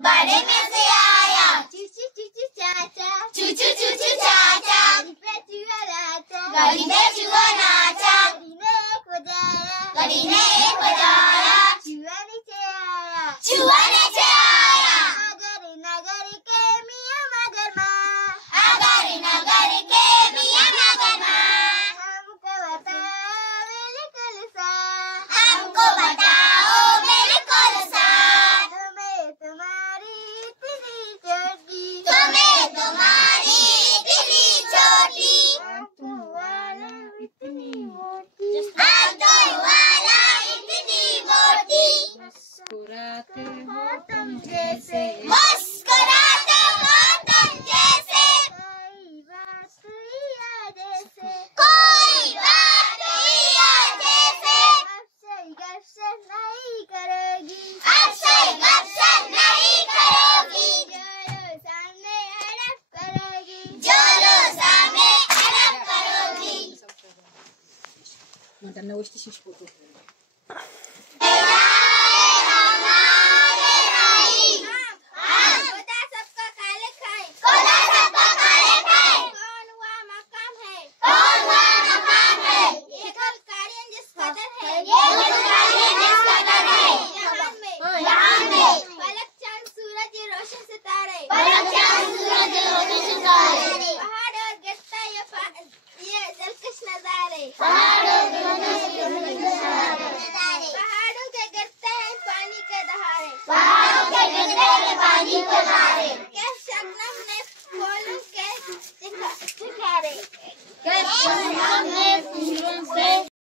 बड़े में से आया। चूचू चूचू चाचा, चूचू चूचू चाचा, गली पे चूहा नाचा, गली में चूहा नाचा, गली ने एक बजाया, गली ने एक बजाया, चूहा नीचे आया, चूहा नीचे आया। नगर नगर के मियां मगरमच्छ, अगर नगर के मियां मगरमच्छ, हमको बताओ बिल्कुल सा, हमको बताओ बिल्कुल सा, तुम्हें तुम्हारी इतनी चोटी, तुम्हें तुम्हारी इतनी छोटी, आंखों वाला इतनी मोटी, आंखों वाला इतनी मोटी, मुस्कुराते हो तुम जैसे, मुस्कुराते हो तुम जैसे, कोई बात हुई आज जैसे, कोई बात हुई आज जैसे, आपसे गपशप नहीं करोगी, आपसे गपशप नहीं करोगी, जो लो सामने हड़प करोगी, जो लो सामने हड़प करोगी। Madame Naoshi Shishpoto. खुदा सबका खालिक है, खुदा सबका खालिक है, कौन हुआ मकाम है, कौन हुआ मकाम है, ये कुल कार्य जिस कदर है, ये गुजारे जिस कदर है, जहान में फलक चांद सूरज ये रोशन सितारे, पलक चांद सूरज रोशन सितारे, पहाड़ और गिरता ये दिलकश नजारे, पहाड़ों पहाड़ों के गिरते हैं पानी के दहाड़े, के गिरते हैं पानी के धारे, के शबनम ने फूलों के चिखारे, हमने